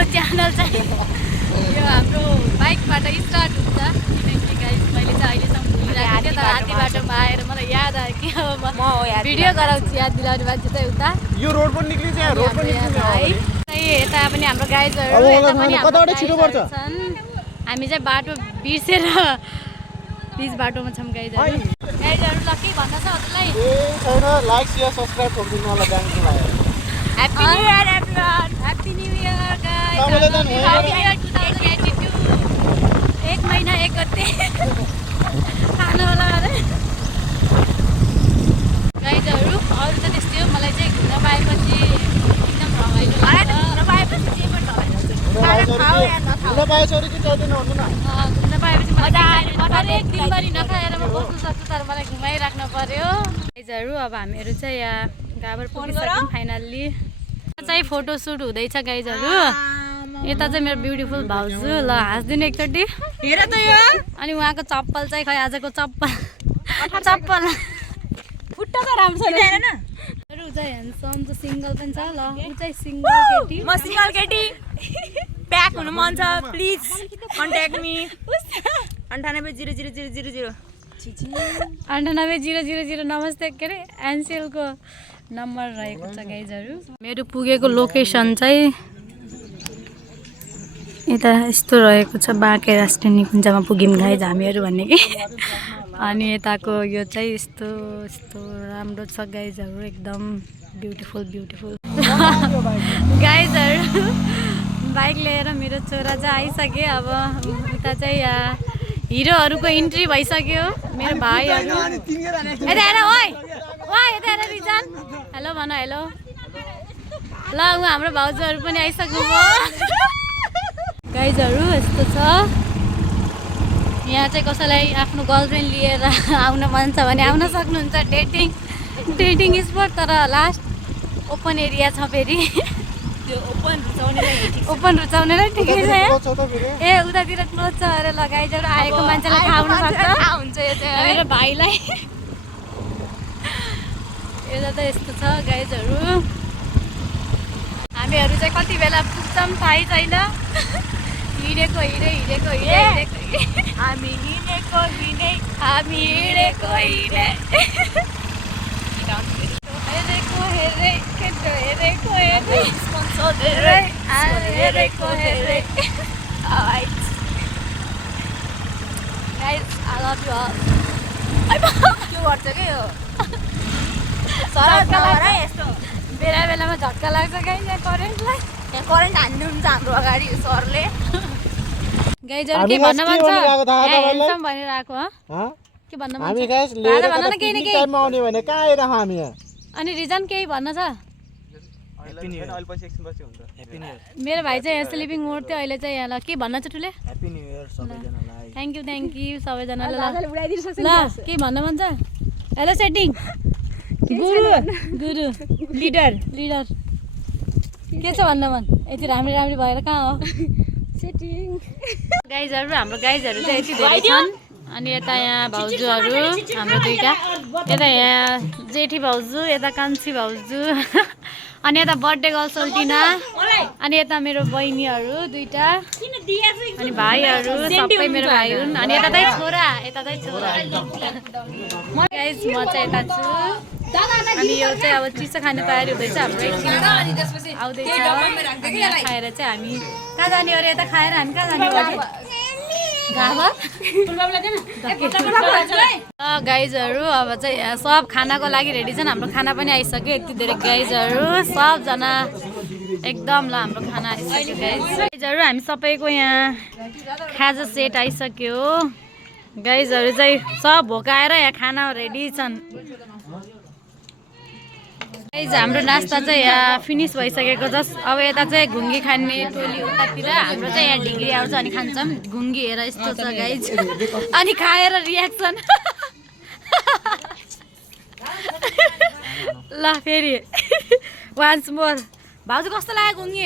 यो च्यानल चाहिँ यो हाम्रो बाइकबाट स्टार्ट हुन्छ किनकि गाइस मैले चाहिँ अहिलेसम्म भुलिरहेको थिएँ तर आधी बाटोमा आएर मलाई याद आयो कि अब म भिडियो गराउँछु याद दिलाउने मान्छे चाहिँ उता यो रोड पनि निक्लिन्छ यहाँ रोड पनि निक्लिन्छ है यता पनि हाम्रो गाइजहरू यता पनि कताबाट छिटो पर्छ हामी चाहिँ बाटो बिर्सेर बिच बाटोमा छौँ गाइजहरू ल के भन्न छ हजुरलाई छैन लाइक शेयर सब्स्क्राइब गरिदिनु होला ब्याङ्कको लागि happy new year everyone happy new year guys happy new year 2022 एक महिना एक गते खानु होला अरे गाइजहरू अरू त त्यस्तै हो मलाई चाहिँ घुम्न पाएपछि एकदम रमाइलो लाग्छ घुम्न पाएपछि जे पनि रमाइलो घुम्न पाएपछि मलाई एक दिनभरि नखाएर म बस्नु सक्छु तर मलाई घुमाइराख्नु पर्यो गाइजहरू अब हामीहरू चाहिँ यहाँ गाबर पुगिसक्यौँ फाइनल्ली चाहिँ फोटो सुट हुँदैछ गाइजहरू यता चाहिँ मेरो ब्युटिफुल भाउजू ल हाँस्दिनु एकचोटि हेर त यो अनि उहाँको चप्पल चाहिँ खै आजको चप्पल खुट्टा त राम्रो छैन हैन उ चाहिँ ह्यान्डसम त सिंगल पनि छ ल उ चाहिँ सिंगल केटी म सिंगल केटी प्याक हुनु मन छ प्लिज कन्ट्याक्ट मी 98000000 980000 नमस्ते के अरे एनसिएलको नम्बर रहेको छ गाइजहरू मेरो पुगेको लोकेसन चाहिँ यता यस्तो रहेको छ बाँके राष्ट्रिय निकुञ्जमा पुग्यौँ गाइज हामीहरू भन्ने कि अनि यताको यो चाहिँ यस्तो यस्तो राम्रो छ गाइजहरू एकदम ब्युटिफुल गाइजहरू बाइक लिएर मेरो छोरा चाहिँ आइसक्यो अब उता चाहिँ हिरोहरूको इन्ट्री भइसक्यो मेरो भाइहरू यता हेर ओइ यता हेर रिजन हेलो भन हेलो ल उ हाम्रो भाउजूहरू पनि आइसक्नु भयो गाइजहरू यस्तो छ यहाँ चाहिँ कसैलाई आफ्नो गर्लफ्रेन्ड लिएर आउन मन छ भने आउन सक्नुहुन्छ डेटिङ स्पट तर लास्ट ओपन एरिया छ फेरि त्यो ओपन रुचाउनेलाई ठिकै छ ए उतातिर क्लोज छ अरे ल गाइजहरू आएको मान्छेलाई थाहा हुनसक्छ मेरो भाइलाई यता त यस्तो छ गाइजहरू हामीहरू चाहिँ कति बेला पुग्छौँ थाहै छैन हिँडेको हामी हिँडेको हेरे केटो हेरेको हेरे Guys, I love you all. के गर्छ के यो बेला बेलामा झट्का लाग्छ गाइस यहाँ करेन्टलाई यहाँ करेन्ट हान्नुहुन्छ हाम्रो अगाडि सरले गाइजहरू के भन्न मन छ हेन्डसम भनेर आएको के भन्न मन छ हामी गाइस लिएर टाइममा आउने भने कहाँ आइरह हामी यहाँ अनि रिजन केही भन्न छ मेरो भाइ चाहिँ यहाँ स्लिपिङ मोड थियो अहिले चाहिँ यहाँ के भन्न छ ठुले ह्यापी न्यू इयर सबैजनालाई थ्याङ्क यू सबैजनालाई ल के भन्न मन छ हेलो सेटिङ गुरु लिडर के छ भन्न मन यति राम्री भएर कहाँ हो सेटिङ गाइजहरू हाम्रो गाइजहरू चाहिँ यति धेरै छन् अनि यता यहाँ भाउजूहरू हाम्रो दुईटा यता यहाँ जेठी भाउजू यता कान्छी भाउजू अनि यता बर्थडे गर्ल सोल्टिना अनि यता मेरो बहिनीहरू दुईटा अनि भाइहरू सबै मेरो भाइ हुन् अनि यता चाहिँ छोरा गाइस म चाहिँ यता छु अनि यो चाहिँ अब चिसो खाने तयारी हुँदैछ हाम्रो एकछिन आउँदैछ खाएर चाहिँ हामी कहाँ जाने अरे यता खाएर हामी कहाँ जाने गाइजहरू अब चाहिँ यहाँ सब खानाको लागि रेडी छन् हाम्रो खाना पनि आइसक्यो यति धेरै गाइजहरू सबजना एकदम ल हाम्रो खाना आइसक्यो गाइजहरू हामी सबैको यहाँ खाजा सेट आइसक्यो गाइजहरू चाहिँ सब भोकाएर यहाँ खाना रेडी छन् गाइज हाम्रो नास्ता चाहिँ यहाँ फिनिस भइसकेको जस्ट अब यता चाहिँ घुङ्गी खाने टोली उतातिर हाम्रो चाहिँ यहाँ ढिग्री आउँछ अनि खान्छौँ घुङ्गी हेर यस्तो छ गाइज अनि खाएर रियाक्सन ल फेरि वान्स मोर भाउजू कस्तो लाग्यो घुङ्गी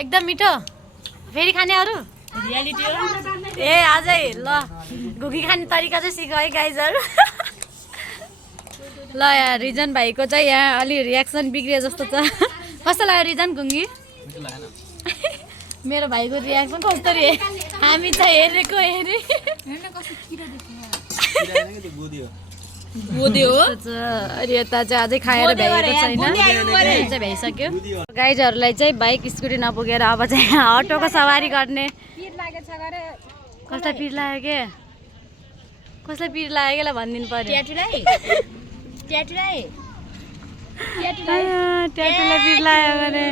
एकदम मिठो फेरि खाने अरू ए अझै ल घुङ्गी खाने तरिका चाहिँ सिक्यो है गाइजहरू ल यहाँ रिजन भाइको चाहिँ यहाँ अलि रियाक्सन बिग्रियो जस्तो छ कस्तो लाग्यो रिजन घुङ्गी मेरो भाइको रियाक्सन कस्तो रे हामी चाहिँ हेरेको हेरे गोदियो हो अनि यता चाहिँ अझै खाएर भ्याएको छैन चाहिँ भ्याइसक्यो गाइजहरूलाई चाहिँ बाइक स्कुटी नपुगेर अब चाहिँ अटोको सवारी गर्ने कसलाई पिर लाग्यो के कसलाई पिर लाग्यो ल भनिदिनु पर्यो ट्याटुलाई पिर लाग्यो भने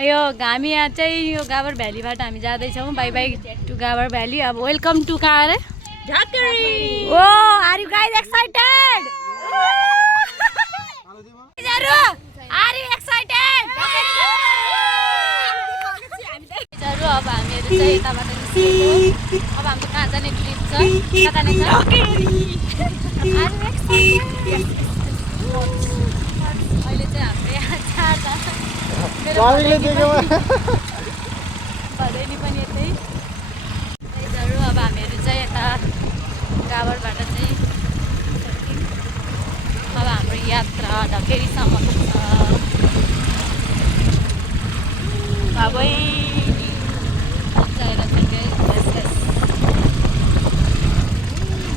यो हामी यहाँ चाहिँ यो गाबर भ्यालीबाट हामी जाँदैछौँ bye bye to Gabar valley अब वेलकम टु कहाँ अरे ढाकरी oh are you guys excited are you excited अब हामीहरू चाहिँ यताबाट निस्केको अब हाम्रो कहाँ जाने ट्रिप छ कता नै छ अहिले चाहिँ हाम्रो यहाँ चारजना भदैनी पनि यतै अब हामीहरू चाहिँ यता गाबरबाट चाहिँ अब हाम्रो यात्रा ढकेरीसम्मको छ बाबै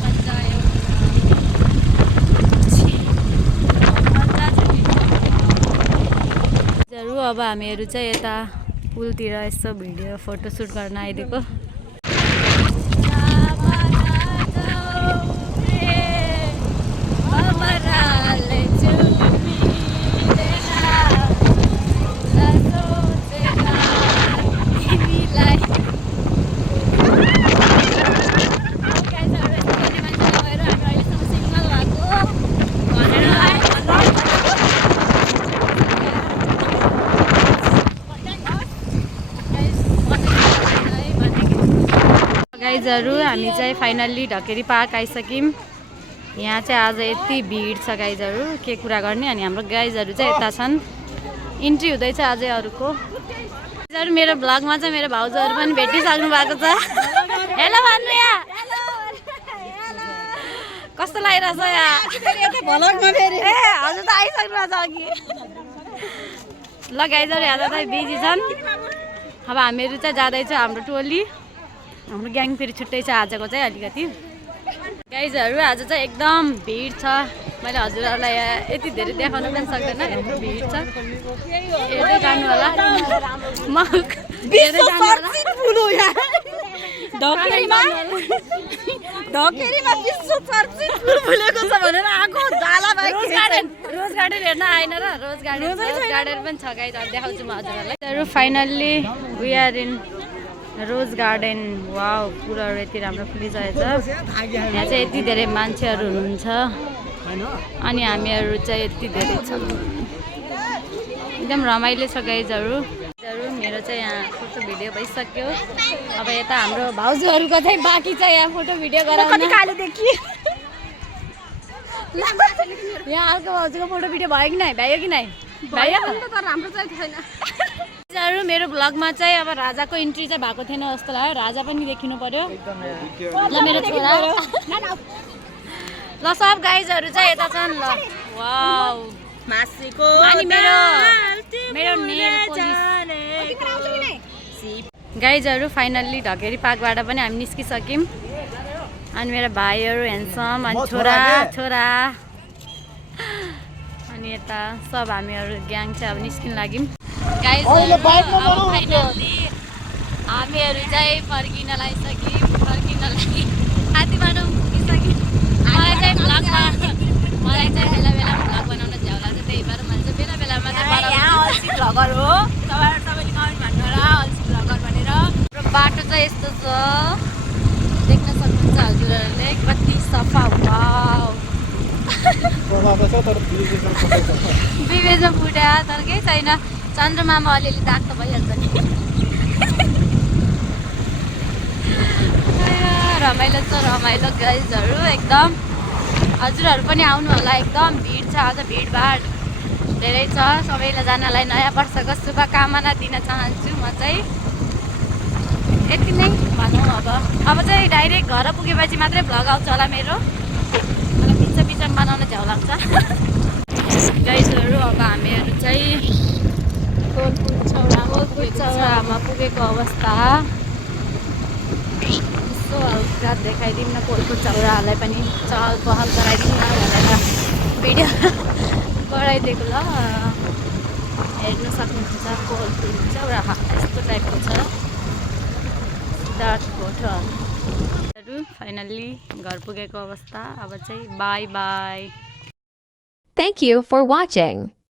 मजा आएर मजा आयो अब हामीहरू चाहिँ यता पुलतिर यसो भिडियो फोटोसुट गर्न आइदिएको गाइजहरू हामी चाहिँ फाइनल्ली ढकेरी पार्क आइसक्यौँ यहाँ चाहिँ आज यति भिड छ गाइजहरू के कुरा गर्ने अनि हाम्रो गाइजहरू चाहिँ यता छन् इन्ट्री हुँदैछ अझै अरूको गाइजहरू मेरो ब्लगमा चाहिँ मेरो भाउजूहरू पनि भेटिसक्नु भएको छ हेलो भन्नु यहाँ कस्तो लागिरहेछ यहाँ ए हजुर त आइसक्नु भएको छ अघि ल गाइजहरू यहाँ त बिजी छन् अब हामीहरू चाहिँ जाँदैछ हाम्रो टोली हाम्रो ग्याङ फेरि छुट्टै छ आजको चाहिँ अलिकति गाइजहरू आज चाहिँ एकदम भिड छ मैले हजुरहरूलाई यति धेरै देखाउन पनि सक्दैन यत्रो भिड छ हेर्दै जानु होला म रोज गार्डन हेर्न आएन र रोज गार्डन पनि छ गाइज देखाउँछु म हजुरहरूलाई finally we are in rose garden wow फुलहरू यति राम्रो फुलिसकेको छ यहाँ चाहिँ यति धेरै मान्छेहरू हुनुहुन्छ अनि हामीहरू चाहिँ यति धेरै छौँ एकदम रमाइलो छ गाइजहरू मेरो चाहिँ यहाँ फोटो भिडियो भइसक्यो अब यता हाम्रो भाउजूहरूको चाहिँ बाँकी छ यहाँ फोटो भिडियो गराउन यहाँ अर्को भाउजूको फोटो भिडियो भयो कि नै भ्यायो कि नै भ्यायो राम्रो चाहिँ छैन मेरो ब्लगमा चाहिँ अब राजाको इन्ट्री चाहिँ भएको थिएन जस्तो लाग्यो राजा पनि देखिनु पर्यो ल मेरो छोरा ल सब गाइजहरू चाहिँ यता छन् ल वाउ मासीको अनि मेरो नेल गाइजहरू फाइनल्ली ढकेरी पार्कबाट पनि हामी निस्किसक्यौँ अनि मेरो भाइहरू ह्यान्डसम अनि छोरा अनि यता सब हामीहरू ग्याङ चाहिँ अब निस्किन लाग्यौँ गाइजहरू फाइनल्ली हामीहरू चाहिँ फर्किन लागिसक्यौँ आधी बाटो पुगिसक्यौँ मलाई चाहिँ भ्लग बेला बनाउन झ्याउ लाग्छ त्यही भएर मैले चाहिँ बेलामा अल्छी भ्लगर हो तपाईँले कमेन्ट भन्नु होला अल्छी भ्लगर भनेर बाटो चाहिँ यस्तो छ देख्न सक्नुहुन्छ हजुरहरूले कति सफा वाउ विवेचमा फुट्या तर केही छैन चन्द्रमामा अलिअलि दाग त भइहाल्छ नि रमाइलो गाइजहरू एकदम हजुरहरू पनि आउनु होला एकदम भिड छ आज भिडभाड धेरै छ सबैलाई जानलाई नयाँ वर्षको शुभकामना दिन चाहन्छु म चाहिँ यति नै भनौँ अब चाहिँ डाइरेक्ट घर पुगेपछि मात्रै भ्लग आउँछ होला मेरो मलाई पिछन बनाउन झ्याउ लाग्छ गाइजहरू अब हामीहरू चाहिँ टोल पुग्छौँ पुगेको अवस्था यसो हल्का देखाइदिउँ न कोलको चौराहरूलाई पनि चहल पहल गराइदिउँ न भनेर भिडियो बढाइदिएको ल हेर्नु सक्नुहुन्छ कोलको चौरा यस्तो टाइपको छ सिद्धार्थ होटल फाइनल्ली घर पुगेको अवस्था अब चाहिँ by by Thank you for watching.